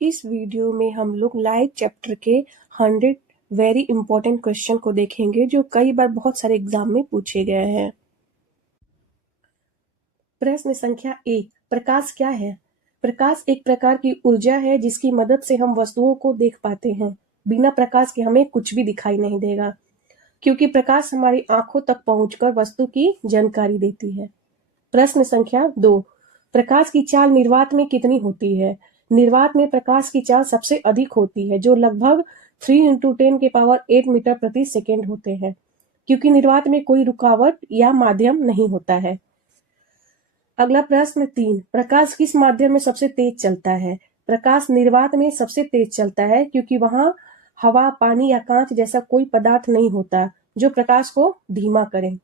इस वीडियो में हम लोग लाइव चैप्टर के 100 वेरी इंपॉर्टेंट क्वेश्चन को देखेंगे जो कई बार बहुत सारे एग्जाम में पूछे गए हैं। प्रश्न संख्या 1, प्रकाश क्या है? प्रकाश एक प्रकार की ऊर्जा है जिसकी मदद से हम वस्तुओं को देख पाते हैं। बिना प्रकाश के हमें कुछ भी दिखाई नहीं देगा, क्योंकि प्रकाश हमारी आंखों तक पहुंचकर वस्तु की जानकारी देती है। प्रश्न संख्या 2, प्रकाश की चाल निर्वात में कितनी होती है? निर्वात में प्रकाश की चाल सबसे अधिक होती है, जो लगभग 3 × 10⁸ मीटर प्रति सेकेंड होते हैं, क्योंकि निर्वात में कोई रुकावट या माध्यम नहीं होता है। अगला प्रश्न 3, प्रकाश किस माध्यम में सबसे तेज चलता है? प्रकाश निर्वात में सबसे तेज चलता है, क्योंकि वहां हवा, पानी या कांच जैसा कोई पदार्थ नहीं होता जो प्रकाश को धीमा करे।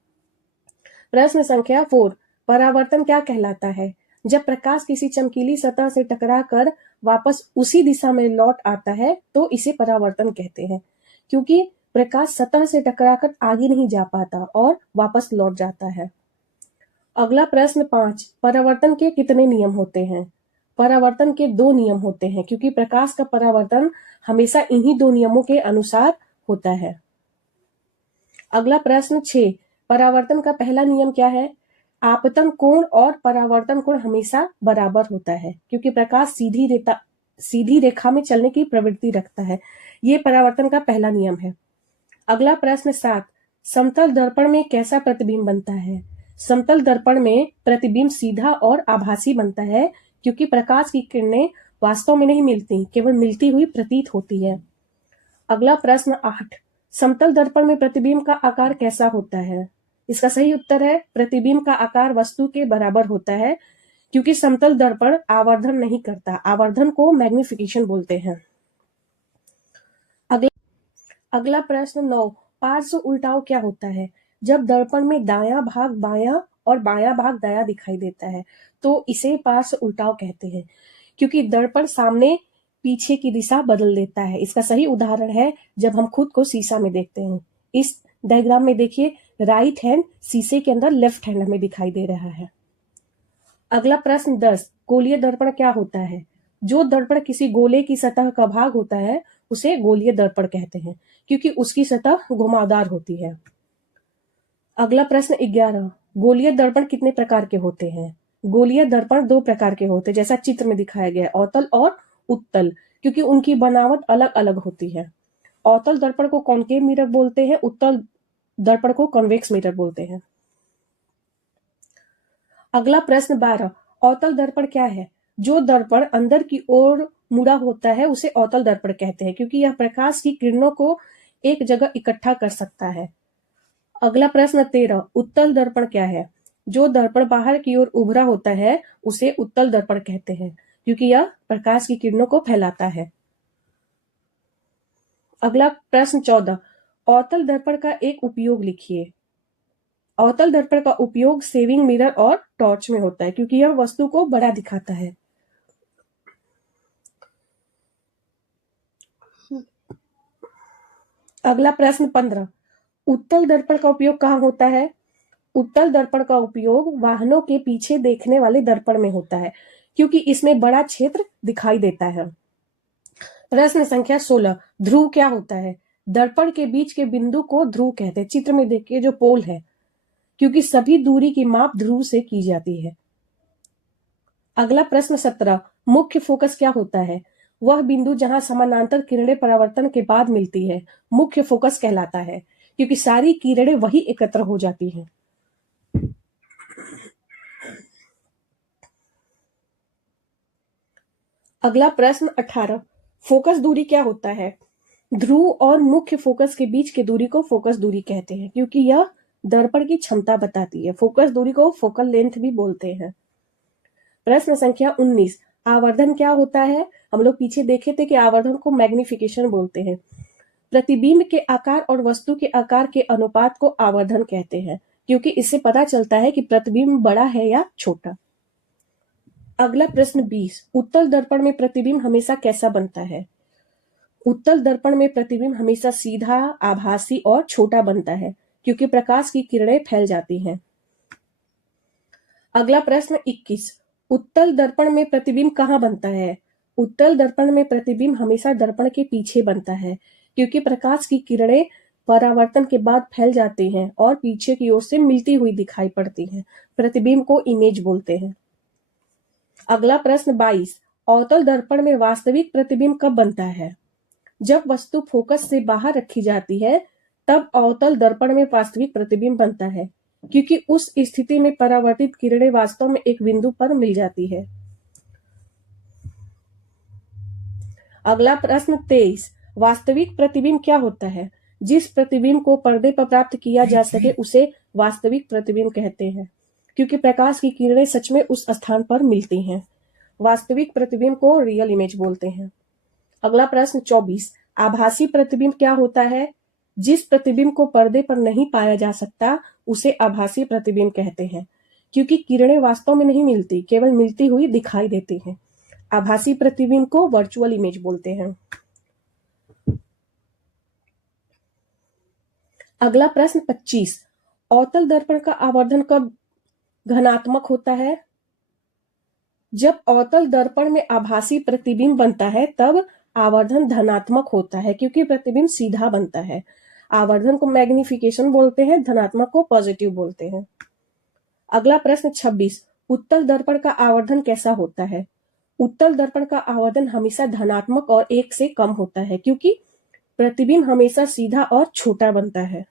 प्रश्न संख्या 4, परावर्तन क्या कहलाता है? जब प्रकाश किसी चमकीली सतह से टकराकर वापस उसी दिशा में लौट आता है तो इसे परावर्तन कहते हैं, क्योंकि प्रकाश सतह से टकराकर आगे नहीं जा पाता और वापस लौट जाता है। अगला प्रश्न 5, परावर्तन के कितने नियम होते हैं? परावर्तन के 2 नियम होते हैं, क्योंकि प्रकाश का परावर्तन हमेशा इन्हीं 2 नियमों के अनुसार होता है। अगला प्रश्न 6, परावर्तन का पहला नियम क्या है? आपतन कोण और परावर्तन कोण हमेशा बराबर होता है, क्योंकि प्रकाश सीधी रेखा में चलने की प्रवृत्ति रखता है। ये परावर्तन का पहला नियम है। अगला प्रश्न 7, समतल दर्पण में कैसा प्रतिबिंब बनता है? समतल दर्पण में प्रतिबिंब सीधा और आभासी बनता है, क्योंकि प्रकाश की किरणें वास्तव में नहीं मिलती, केवल मिलती हुई प्रतीत होती है। अगला प्रश्न 8, समतल दर्पण में प्रतिबिंब का आकार कैसा होता है? इसका सही उत्तर है, प्रतिबिंब का आकार वस्तु के बराबर होता है, क्योंकि समतल दर्पण आवर्धन नहीं करता। आवर्धन को मैग्निफिकेशन बोलते हैं। अगला प्रश्न 9, पार्श्व उल्टाव क्या होता है? जब दर्पण में दायां भाग बायां और बायां भाग दायां दिखाई देता है तो इसे पार्श्व उल्टाव कहते हैं, क्योंकि दर्पण सामने पीछे की दिशा बदल देता है। इसका सही उदाहरण है जब हम खुद को शीशा में देखते हैं। इस डायग्राम में देखिए, राइट हैंड शीशे के अंदर लेफ्ट हैंड हमें दिखाई दे रहा है। अगला प्रश्न 10, गोलीय दर्पण क्या होता है? जो दर्पण किसी गोले की सतह का भाग होता है उसे गोलीय दर्पण कहते हैं, क्योंकि उसकी सतह घुमावदार होती है। अगला प्रश्न 11, गोलीय दर्पण कितने प्रकार के होते हैं? गोलीय दर्पण 2 प्रकार के होते हैं, जैसा चित्र में दिखाया गया है, अवतल और उत्तल, क्योंकि उनकी बनावट अलग अलग होती है। अवतल दर्पण को कॉनकेव मिरर बोलते हैं, उत्तल दर्पण को कॉन्वेक्स मिरर बोलते हैं। अगला प्रश्न 12, अवतल दर्पण क्या है? जो दर्पण अंदर की ओर मुड़ा होता है उसे अवतल दर्पण कहते हैं, क्योंकि यह प्रकाश की किरणों को एक जगह इकट्ठा कर सकता है। अगला प्रश्न 13, उत्तल दर्पण क्या है? जो दर्पण बाहर की ओर उभरा होता है उसे उत्तल दर्पण कहते हैं, क्योंकि यह प्रकाश की किरणों को फैलाता है। अगला प्रश्न 14, अवतल दर्पण का एक उपयोग लिखिए। अवतल दर्पण का उपयोग सेविंग मिरर और टॉर्च में होता है, क्योंकि यह वस्तु को बड़ा दिखाता है। अगला प्रश्न 15, उत्तल दर्पण का उपयोग कहाँ होता है? उत्तल दर्पण का उपयोग वाहनों के पीछे देखने वाले दर्पण में होता है, क्योंकि इसमें बड़ा क्षेत्र दिखाई देता है। प्रश्न संख्या 16, ध्रुव क्या होता है? दर्पण के बीच के बिंदु को ध्रुव कहते हैं। चित्र में देखिए जो पोल है, क्योंकि सभी दूरी की माप ध्रुव से की जाती है। अगला प्रश्न 17, मुख्य फोकस क्या होता है? वह बिंदु जहां समानांतर किरणें परावर्तन के बाद मिलती है मुख्य फोकस कहलाता है, क्योंकि सारी किरणें वही एकत्र हो जाती हैं। अगला प्रश्न 18, फोकस दूरी क्या होता है? ध्रुव और मुख्य फोकस के बीच की दूरी को फोकस दूरी कहते हैं, क्योंकि यह दर्पण की क्षमता बताती है। फोकस दूरी को फोकल लेंथ भी बोलते हैं। प्रश्न संख्या 19, आवर्धन क्या होता है? हम लोग पीछे देखे थे कि आवर्धन को मैग्निफिकेशन बोलते हैं। प्रतिबिंब के आकार और वस्तु के आकार के अनुपात को आवर्धन कहते हैं, क्योंकि इससे पता चलता है कि प्रतिबिंब बड़ा है या छोटा। अगला प्रश्न 20, उत्तल दर्पण में प्रतिबिंब हमेशा कैसा बनता है? उत्तल दर्पण में प्रतिबिंब हमेशा सीधा, आभासी और छोटा बनता है, क्योंकि प्रकाश की किरणें फैल जाती हैं। अगला प्रश्न 21, उत्तल दर्पण में प्रतिबिंब कहाँ बनता है? उत्तल दर्पण में प्रतिबिंब हमेशा दर्पण के पीछे बनता है, क्योंकि प्रकाश की किरणें परावर्तन के बाद फैल जाती हैं और पीछे की ओर से मिलती हुई दिखाई पड़ती हैं। प्रतिबिंब को इमेज बोलते हैं। अगला प्रश्न 22। अवतल दर्पण में वास्तविक प्रतिबिंब कब बनता है? जब वस्तु फोकस से बाहर रखी जाती है, तब अवतल दर्पण में वास्तविक प्रतिबिंब बनता है, क्योंकि उस स्थिति में परावर्तित किरणें वास्तव में एक बिंदु पर मिल जाती है। अगला प्रश्न 23। वास्तविक प्रतिबिंब क्या होता है? जिस प्रतिबिंब को पर्दे पर प्राप्त किया जा सके उसे वास्तविक प्रतिबिंब कहते हैं, क्योंकि प्रकाश की किरणें सच में उस स्थान पर मिलती हैं। वास्तविक प्रतिबिंब को रियल इमेज बोलते हैं। अगला प्रश्न 24। आभासी प्रतिबिंब क्या होता है? जिस प्रतिबिंब को पर्दे पर नहीं पाया जा सकता उसे आभासी प्रतिबिंब कहते हैं, क्योंकि किरणें वास्तव में नहीं मिलती, केवल मिलती हुई दिखाई देती हैं। आभासी प्रतिबिंब को वर्चुअल इमेज बोलते हैं। अगला प्रश्न 25। अवतल दर्पण का आवर्धन कब धनात्मक होता है? जब अवतल दर्पण में आभासी प्रतिबिंब बनता है तब आवर्धन धनात्मक होता है, क्योंकि प्रतिबिंब सीधा बनता है। आवर्धन को मैग्निफिकेशन बोलते हैं, धनात्मक को पॉजिटिव बोलते हैं। अगला प्रश्न 26। उत्तल दर्पण का आवर्धन कैसा होता है? उत्तल दर्पण का आवर्धन हमेशा धनात्मक और 1 से कम होता है, क्योंकि प्रतिबिंब हमेशा सीधा और छोटा बनता है।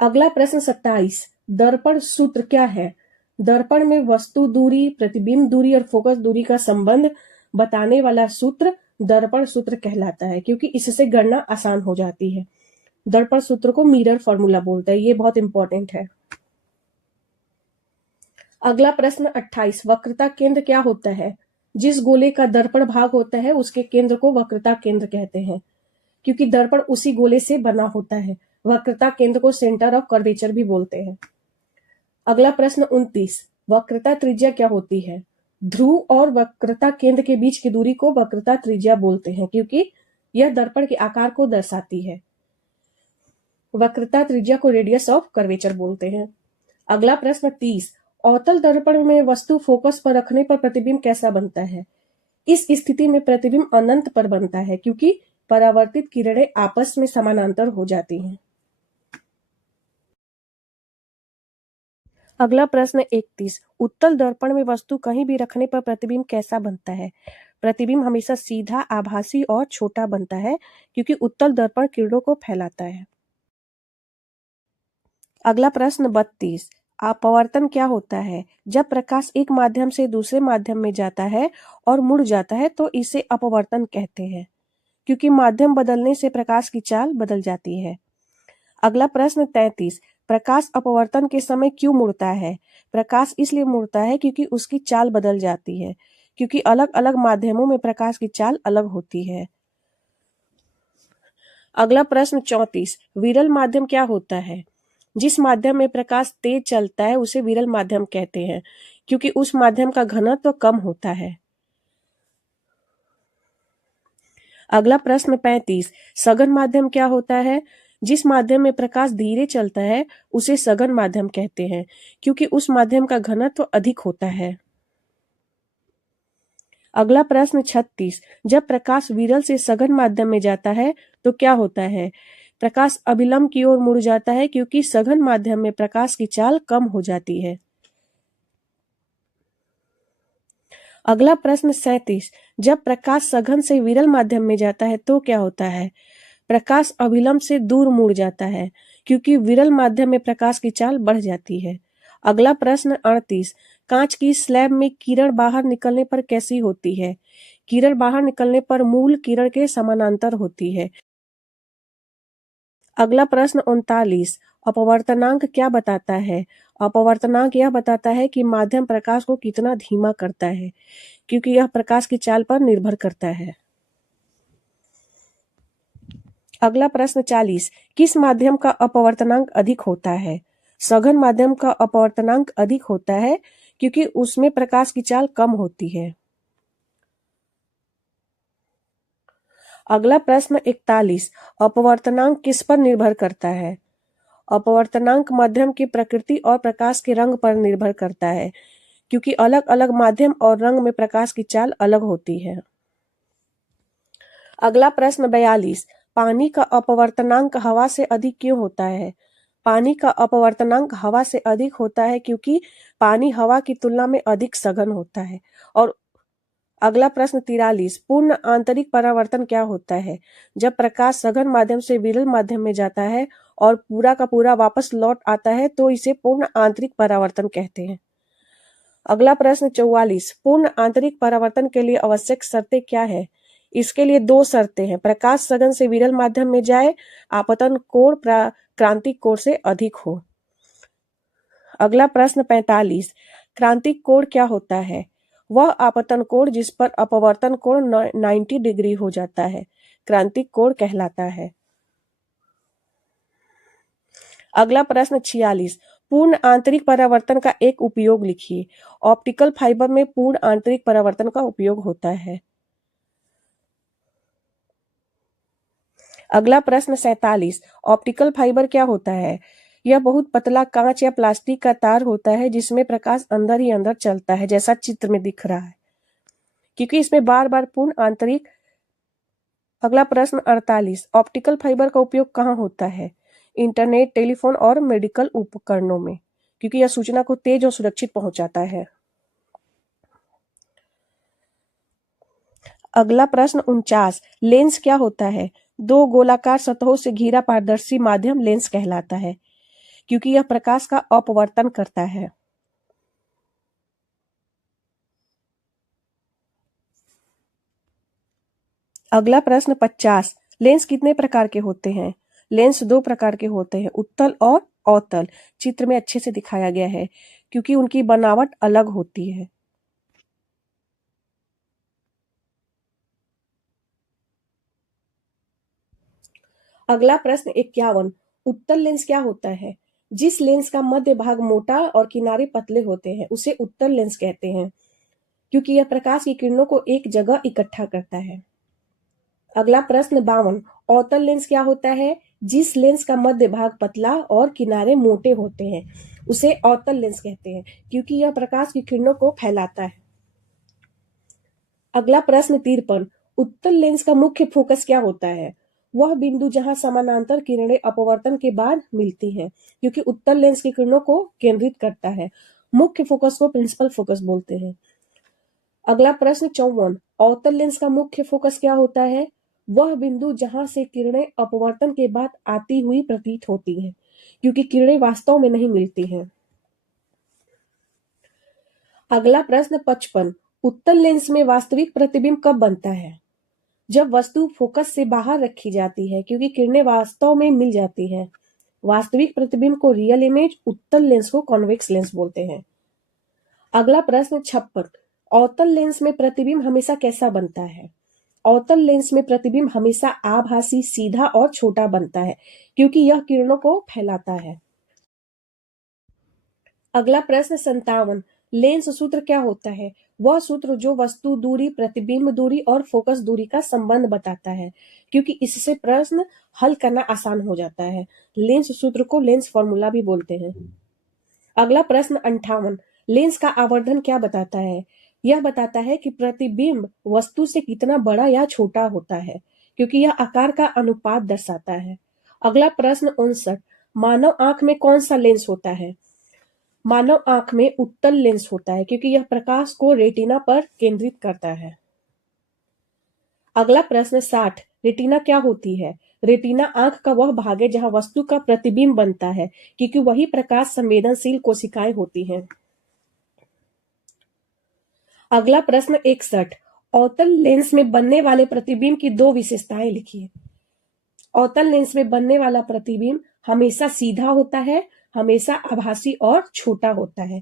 अगला प्रश्न 27। दर्पण सूत्र क्या है? दर्पण में वस्तु दूरी, प्रतिबिंब दूरी और फोकस दूरी का संबंध बताने वाला सूत्र दर्पण सूत्र कहलाता है, क्योंकि इससे गणना आसान हो जाती है। दर्पण सूत्र को मिरर फॉर्मूला बोलते हैं, ये बहुत इंपॉर्टेंट है। अगला प्रश्न 28। वक्रता केंद्र क्या होता है? जिस गोले का दर्पण भाग होता है उसके केंद्र को वक्रता केंद्र कहते हैं, क्योंकि दर्पण उसी गोले से बना होता है। वक्रता केंद्र को सेंटर ऑफ कर्वेचर भी बोलते हैं। अगला प्रश्न 29। वक्रता त्रिज्या क्या होती है? ध्रुव और वक्रता केंद्र के बीच की दूरी को वक्रता त्रिज्या बोलते हैं, क्योंकि यह दर्पण के आकार को दर्शाती है। वक्रता त्रिज्या को रेडियस ऑफ कर्वेचर बोलते हैं। अगला प्रश्न 30। अवतल दर्पण में वस्तु फोकस पर रखने पर प्रतिबिंब कैसा बनता है? इस स्थिति में प्रतिबिंब अनंत पर बनता है, क्योंकि परावर्तित किरणें आपस में समानांतर हो जाती हैं। अगला प्रश्न 31। उत्तल दर्पण में वस्तु कहीं भी रखने पर प्रतिबिंब कैसा बनता है? प्रतिबिंब हमेशा सीधा, आभासी और छोटा बनता है, क्योंकि उत्तल दर्पण किरणों को फैलाता है। अगला प्रश्न 32। अपवर्तन क्या होता है? जब प्रकाश एक माध्यम से दूसरे माध्यम में जाता है और मुड़ जाता है तो इसे अपवर्तन कहते हैं, क्योंकि माध्यम बदलने से प्रकाश की चाल बदल जाती है। अगला प्रश्न 33। प्रकाश अपवर्तन के समय क्यों मुड़ता है? प्रकाश इसलिए मुड़ता है क्योंकि उसकी चाल बदल जाती है, क्योंकि अलग अलग माध्यमों में प्रकाश की चाल अलग होती है। अगला प्रश्न 34। विरल माध्यम क्या होता है? जिस माध्यम में प्रकाश तेज चलता है उसे विरल माध्यम कहते हैं, क्योंकि उस माध्यम का घनत्व कम होता है। अगला प्रश्न 35। सघन माध्यम क्या होता है? जिस माध्यम में प्रकाश धीरे चलता है उसे सघन माध्यम कहते हैं, क्योंकि उस माध्यम का घनत्व अधिक होता है। अगला प्रश्न 36। जब प्रकाश विरल से सघन माध्यम में जाता है तो क्या होता है? प्रकाश अभिलंब की ओर मुड़ जाता है, क्योंकि सघन माध्यम में प्रकाश की चाल कम हो जाती है। अगला प्रश्न 37। जब प्रकाश सघन से विरल माध्यम में जाता है तो क्या होता है? प्रकाश अभिलंब से दूर मुड़ जाता है, क्योंकि विरल माध्यम में प्रकाश की चाल बढ़ जाती है। अगला प्रश्न 38। कांच की स्लैब में किरण बाहर निकलने पर कैसी होती है? किरण बाहर निकलने पर मूल किरण के समानांतर होती है। अगला प्रश्न 39। अपवर्तनांक क्या बताता है? अपवर्तनांक यह बताता है कि माध्यम प्रकाश को कितना धीमा करता है, क्योंकि यह प्रकाश की चाल पर निर्भर करता है। अगला प्रश्न 40। किस माध्यम का अपवर्तनांक अधिक होता है? सघन माध्यम का अपवर्तनांक अधिक होता है, क्योंकि उसमें प्रकाश की चाल कम होती है। अगला प्रश्न 41। अपवर्तनांक किस पर निर्भर करता है? अपवर्तनांक माध्यम की प्रकृति और प्रकाश के रंग पर निर्भर करता है, क्योंकि अलग अलग माध्यम और रंग में प्रकाश की चाल अलग होती है। अगला प्रश्न 42, पानी का अपवर्तनांक हवा से अधिक क्यों होता है? पानी का अपवर्तनांक हवा से अधिक होता है क्योंकि पानी हवा की तुलना में अधिक सघन होता है। और अगला प्रश्न 43, पूर्ण आंतरिक परावर्तन क्या होता है? जब प्रकाश सघन माध्यम से विरल माध्यम में जाता है और पूरा का पूरा वापस लौट आता है तो इसे पूर्ण आंतरिक परावर्तन कहते हैं। अगला प्रश्न 44, पूर्ण आंतरिक परावर्तन के लिए आवश्यक शर्तें क्या है? इसके लिए 2 शर्तें हैं, प्रकाश सघन से विरल माध्यम में जाए, आपतन कोण क्रांतिक कोण से अधिक हो। अगला प्रश्न 45, क्रांतिक कोण क्या होता है? वह आपतन कोण जिस पर अपवर्तन कोण 90 डिग्री हो जाता है, क्रांतिक कोण कहलाता है। अगला प्रश्न 46, पूर्ण आंतरिक परावर्तन का एक उपयोग लिखिए। ऑप्टिकल फाइबर में पूर्ण आंतरिक परावर्तन का उपयोग होता है। अगला प्रश्न 47, ऑप्टिकल फाइबर क्या होता है? यह बहुत पतला कांच या प्लास्टिक का तार होता है जिसमें प्रकाश अंदर ही अंदर चलता है, जैसा चित्र में दिख रहा है, क्योंकि इसमें बार बार पूर्ण आंतरिक। अगला प्रश्न 48, ऑप्टिकल फाइबर का उपयोग कहाँ होता है? इंटरनेट, टेलीफोन और मेडिकल उपकरणों में, क्योंकि यह सूचना को तेज और सुरक्षित पहुंचाता है। अगला प्रश्न 49, लेंस क्या होता है? 2 गोलाकार सतहों से घिरा पारदर्शी माध्यम लेंस कहलाता है, क्योंकि यह प्रकाश का अपवर्तन करता है। अगला प्रश्न 50, लेंस कितने प्रकार के होते हैं? लेंस 2 प्रकार के होते हैं, उत्तल और अवतल। चित्र में अच्छे से दिखाया गया है क्योंकि उनकी बनावट अलग होती है। अगला प्रश्न 51, उत्तल लेंस क्या होता है? जिस लेंस का मध्य भाग मोटा और किनारे पतले होते हैं उसे उत्तल लेंस कहते हैं, क्योंकि यह प्रकाश की किरणों को एक जगह इकट्ठा करता है। अगला प्रश्न 52, अवतल लेंस क्या होता है? जिस लेंस का मध्य भाग पतला और किनारे मोटे होते हैं उसे अवतल लेंस कहते हैं, क्योंकि यह प्रकाश की किरणों को फैलाता है। अगला प्रश्न 53, उत्तल लेंस का मुख्य फोकस क्या होता है? वह बिंदु जहां समानांतर किरणें अपवर्तन के बाद मिलती हैं, क्योंकि उत्तल लेंस की किरणों को केंद्रित करता है। मुख्य फोकस को प्रिंसिपल फोकस बोलते हैं। अगला प्रश्न 54, अवतल लेंस का मुख्य फोकस क्या होता है? वह बिंदु जहां से किरणें अपवर्तन के बाद आती हुई प्रतीत होती हैं, क्योंकि किरणें वास्तव में नहीं मिलती हैं। अगला प्रश्न 55, उत्तल लेंस में वास्तविक प्रतिबिंब कब बनता है? जब वस्तु फोकस से बाहर रखी जाती है, क्योंकि किरणें वास्तव में मिल जाती हैं। वास्तविक प्रतिबिंब को रियल इमेज, उत्तल लेंस को कॉन्वेक्स लेंस बोलते हैं। अगला प्रश्न 56, अवतल लेंस में प्रतिबिंब हमेशा कैसा बनता है? अवतल लेंस में प्रतिबिंब हमेशा आभासी, सीधा और छोटा बनता है, क्योंकि यह किरणों को फैलाता है। अगला प्रश्न 57, लेंस सूत्र क्या होता है? वह सूत्र जो वस्तु दूरी, प्रतिबिंब दूरी और फोकस दूरी का संबंध बताता है, क्योंकि इससे प्रश्न हल करना आसान हो जाता है। लेंस सूत्र को लेंस फॉर्मूला भी बोलते हैं। अगला प्रश्न 58, लेंस का आवर्धन क्या बताता है? यह बताता है कि प्रतिबिंब वस्तु से कितना बड़ा या छोटा होता है, क्योंकि यह आकार का अनुपात दर्शाता है। अगला प्रश्न 59, मानव आंख में कौन सा लेंस होता है? मानव आंख में उत्तल लेंस होता है, क्योंकि यह प्रकाश को रेटिना पर केंद्रित करता है। अगला प्रश्न 60, रेटिना क्या होती है? रेटिना आंख का वह भाग है जहां वस्तु का प्रतिबिंब बनता है, क्योंकि वही प्रकाश संवेदनशील कोशिकाएं होती हैं। अगला प्रश्न 61, अवतल लेंस में बनने वाले प्रतिबिंब की 2 विशेषताएं लिखिए। अवतल लेंस में बनने वाला प्रतिबिंब हमेशा सीधा होता है, हमेशा आभासी और छोटा होता है,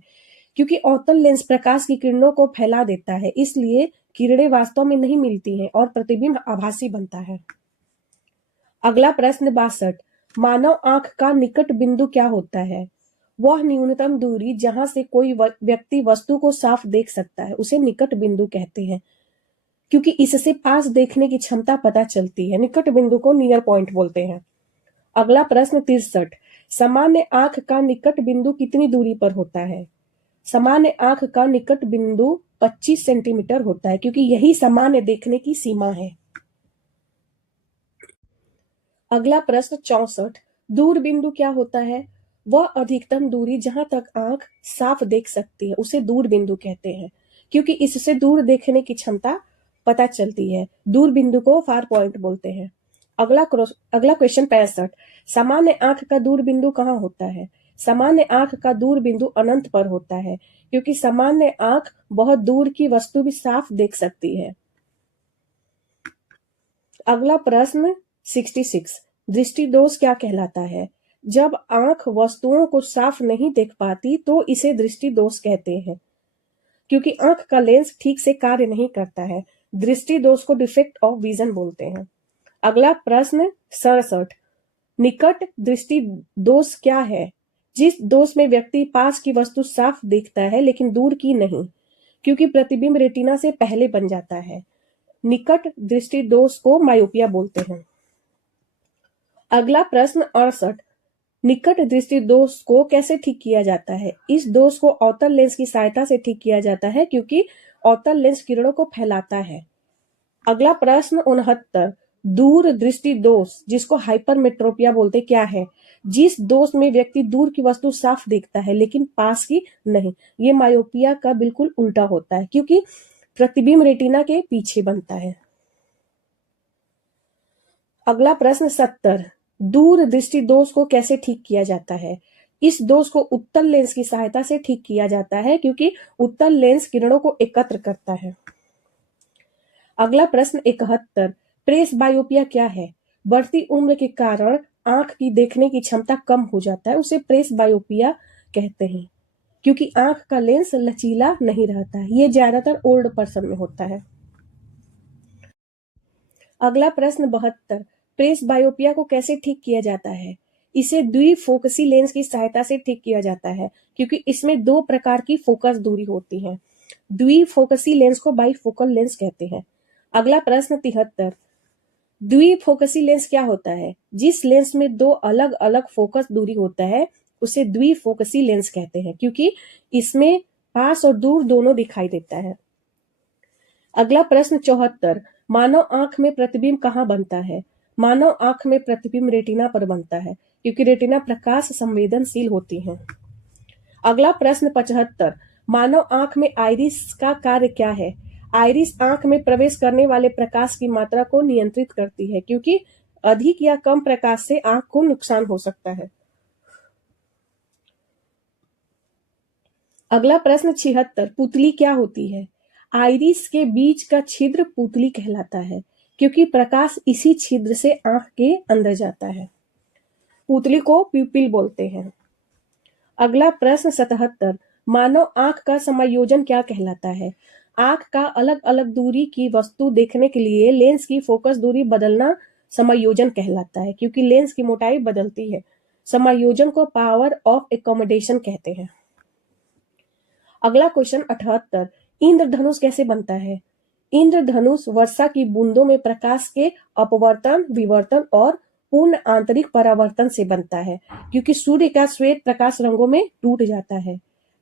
क्योंकि अवतल लेंस प्रकाश की किरणों को फैला देता है, इसलिए किरणें वास्तव में नहीं मिलती हैं और प्रतिबिंब आभासी बनता है। अगला प्रश्न 62, मानव आंख का निकट बिंदु क्या होता है? वह न्यूनतम दूरी जहां से कोई व्यक्ति वस्तु को साफ देख सकता है उसे निकट बिंदु कहते हैं, क्योंकि इससे पास देखने की क्षमता पता चलती है। निकट बिंदु को नियर पॉइंट बोलते हैं। अगला प्रश्न 63, सामान्य आंख का निकट बिंदु कितनी दूरी पर होता है? सामान्य आंख का निकट बिंदु 25 सेंटीमीटर होता है, क्योंकि यही सामान्य देखने की सीमा है। अगला प्रश्न 64। दूर बिंदु क्या होता है? वह अधिकतम दूरी जहां तक आंख साफ देख सकती है उसे दूर बिंदु कहते हैं, क्योंकि इससे दूर देखने की क्षमता पता चलती है। दूर बिंदु को फार पॉइंट बोलते हैं। अगला क्वेश्चन 65। सामान्य आंख का दूर बिंदु कहाँ होता है? सामान्य आंख का दूर बिंदु अनंत पर होता है, क्योंकि सामान्य आंख बहुत दूर की वस्तु भी साफ देख सकती है। अगला प्रश्न 66। दृष्टि दोष क्या कहलाता है? जब आंख वस्तुओं को साफ नहीं देख पाती तो इसे दृष्टि दोष कहते हैं, क्योंकि आंख का लेंस ठीक से कार्य नहीं करता है। दृष्टि दोष को डिफेक्ट ऑफ विजन बोलते हैं। अगला प्रश्न 67। निकट दृष्टि दोष क्या है? जिस दोष में व्यक्ति पास की वस्तु साफ देखता है लेकिन दूर की नहीं, क्योंकि प्रतिबिंब रेटिना से पहले बन जाता है। निकट दृष्टि दोष को मायोपिया बोलते हैं। अगला प्रश्न 68। निकट दृष्टि दोष को कैसे ठीक किया जाता है? इस दोष को अवतल लेंस की सहायता से ठीक किया जाता है, क्योंकि अवतल लेंस किरणों को फैलाता है। अगला प्रश्न 69। दूर दृष्टि दोष, जिसको हाइपरमेट्रोपिया बोलते, क्या है? जिस दोष में व्यक्ति दूर की वस्तु साफ देखता है लेकिन पास की नहीं। ये मायोपिया का बिल्कुल उल्टा होता है, क्योंकि प्रतिबिंब रेटिना के पीछे बनता है। अगला प्रश्न 70। दूर दृष्टि दोष को कैसे ठीक किया जाता है? इस दोष को उत्तल लेंस की सहायता से ठीक किया जाता है, क्योंकि उत्तल लेंस किरणों को एकत्र करता है। अगला प्रश्न 71। प्रेस बायोपिया क्या है? बढ़ती उम्र के कारण आंख की देखने की क्षमता कम हो जाता है, उसे प्रेस बायोपिया कहते हैं, क्योंकि आंख का लेंस लचीला नहीं रहता है। ये ज्यादातर ओल्ड पर्सन में होता है। अगला प्रश्न 72। प्रेस बायोपिया को कैसे ठीक किया जाता है? इसे द्विफोकसी लेंस की सहायता से ठीक किया जाता है, क्योंकि इसमें दो प्रकार की फोकस दूरी होती है। द्विफोकसी लेंस को बाइफोकल लेंस कहते हैं। अगला प्रश्न 73। द्विफोकसी लेंस क्या होता है? जिस लेंस में दो अलग अलग फोकस दूरी होता है उसे द्विफोकसी लेंस कहते हैं, क्योंकि इसमें पास और दूर दोनों दिखाई देता है। अगला प्रश्न 74। मानव आंख में प्रतिबिंब कहाँ बनता है? मानव आंख में प्रतिबिंब रेटिना पर बनता है, क्योंकि रेटिना प्रकाश संवेदनशील होती है। अगला प्रश्न 75। मानव आंख में आइरिस का कार्य क्या है? आइरिस आंख में प्रवेश करने वाले प्रकाश की मात्रा को नियंत्रित करती है, क्योंकि अधिक या कम प्रकाश से आंख को नुकसान हो सकता है। अगला प्रश्न 76। पुतली क्या होती है? आइरिस के बीच का छिद्र पुतली कहलाता है, क्योंकि प्रकाश इसी छिद्र से आंख के अंदर जाता है। पुतली को प्यूपिल बोलते हैं। अगला प्रश्न 77। मानव आंख का समायोजन क्या कहलाता है? आंख का अलग अलग दूरी की वस्तु देखने के लिए लेंस की फोकस दूरी बदलना समायोजन कहलाता है, क्योंकि लेंस की मोटाई बदलती है। समायोजन को पावर ऑफ एकोमोडेशन कहते हैं। अगला क्वेश्चन 78। इंद्रधनुष कैसे बनता है? इंद्रधनुष वर्षा की बूंदों में प्रकाश के अपवर्तन, विवर्तन और पूर्ण आंतरिक परावर्तन से बनता है, क्योंकि सूर्य का श्वेत प्रकाश रंगों में टूट जाता है।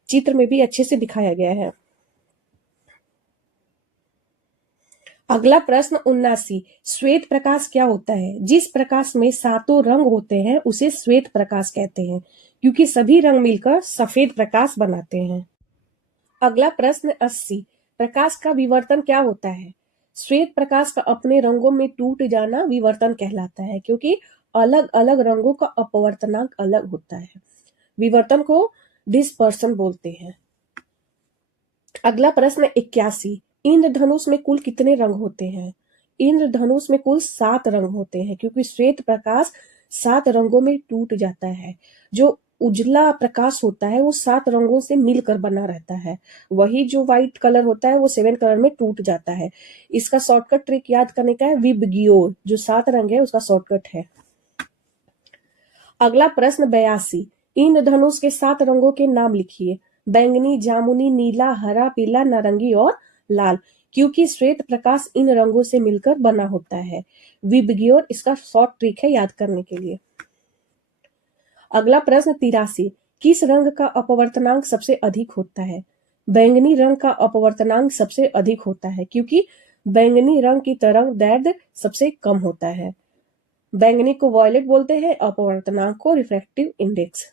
चित्र में भी अच्छे से दिखाया गया है। अगला प्रश्न 79। श्वेत प्रकाश क्या होता है? जिस प्रकाश में सातों रंग होते हैं उसे श्वेत प्रकाश कहते हैं, क्योंकि सभी रंग मिलकर सफेद प्रकाश बनाते हैं। अगला प्रश्न 80। प्रकाश का विवर्तन क्या होता है? श्वेत प्रकाश का अपने रंगों में टूट जाना विवर्तन कहलाता है, क्योंकि अलग अलग रंगों का अपवर्तनांक अलग होता है। विवर्तन को डिस्पर्सन बोलते हैं। अगला प्रश्न 81। इंद्रधनुष में कुल कितने रंग होते हैं? इंद्रधनुष में कुल 7 रंग होते हैं, क्योंकि श्वेत प्रकाश 7 रंगों में टूट जाता है। जो उजला प्रकाश होता है वो 7 रंगों से मिलकर बना रहता है। वही जो व्हाइट कलर होता है वो 7 कलर में टूट जाता है। इसका शॉर्टकट ट्रिक याद करने का है विबगियोर, जो 7 रंग है उसका शॉर्टकट है। अगला प्रश्न 82। इंद्रधनुष के 7 रंगों के नाम लिखिए। बैंगनी, जामुनी, नीला, हरा, पीला, नारंगी और लाल, क्योंकि श्वेत प्रकाश इन रंगों से मिलकर बना होता है। विबगियोर इसका शॉर्ट ट्रिक है याद करने के लिए। अगला प्रश्न 83। किस रंग का अपवर्तनांक सबसे अधिक होता है? बैंगनी रंग का अपवर्तनांक सबसे अधिक होता है क्योंकि बैंगनी रंग की तरंग दैर्ध्य सबसे कम होता है। बैंगनी को वॉयलेट बोलते हैं, अपवर्तनांक को रिफ्रैक्टिव इंडेक्स।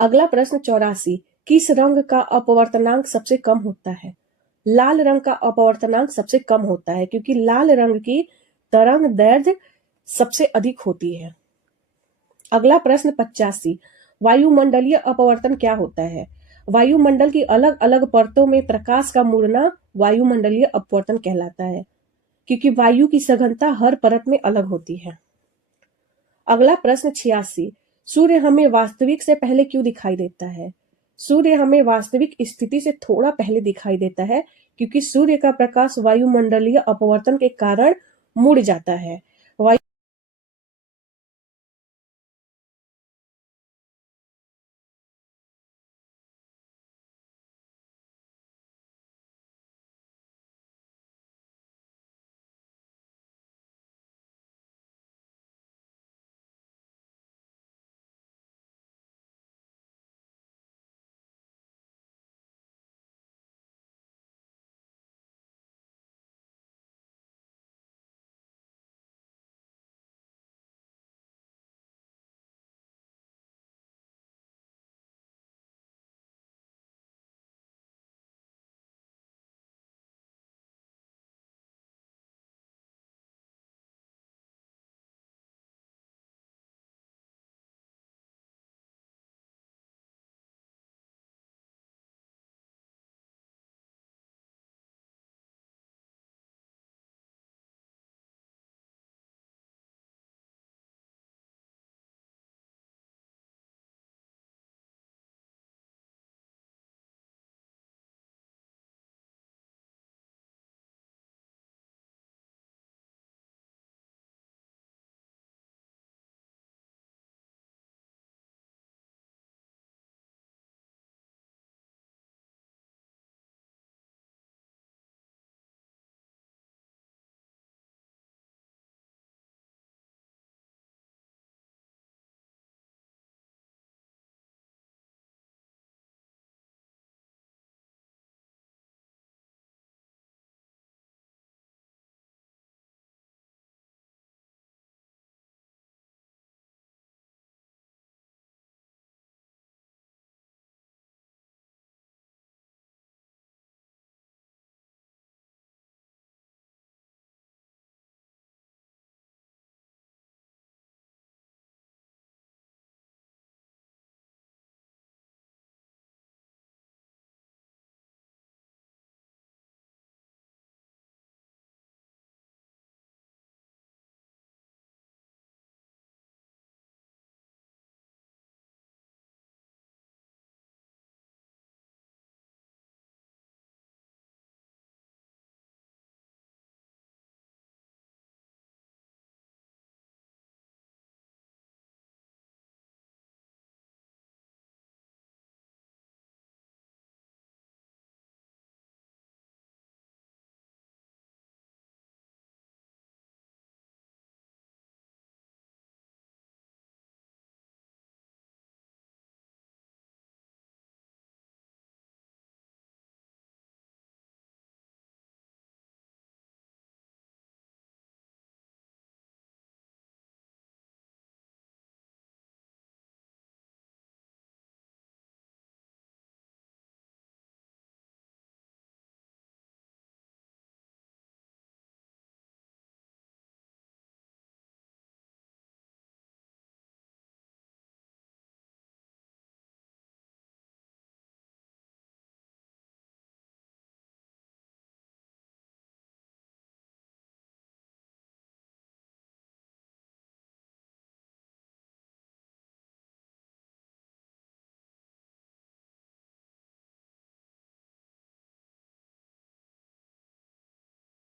अगला प्रश्न 84, किस रंग का अपवर्तनांक सबसे कम होता है? लाल रंग का अपवर्तनांक सबसे कम होता है क्योंकि लाल रंग की तरंग दैर्ध्य सबसे अधिक होती है। अगला प्रश्न 85, वायुमंडलीय अपवर्तन क्या होता है? वायुमंडल की अलग अलग परतों में प्रकाश का मुड़ना वायुमंडलीय अपवर्तन कहलाता है क्योंकि वायु की सघनता हर परत में अलग होती है। अगला प्रश्न 86, सूर्य हमें वास्तविक से पहले क्यों दिखाई देता है? सूर्य हमें वास्तविक स्थिति से थोड़ा पहले दिखाई देता है क्योंकि सूर्य का प्रकाश वायुमंडलीय अपवर्तन के कारण मुड़ जाता है।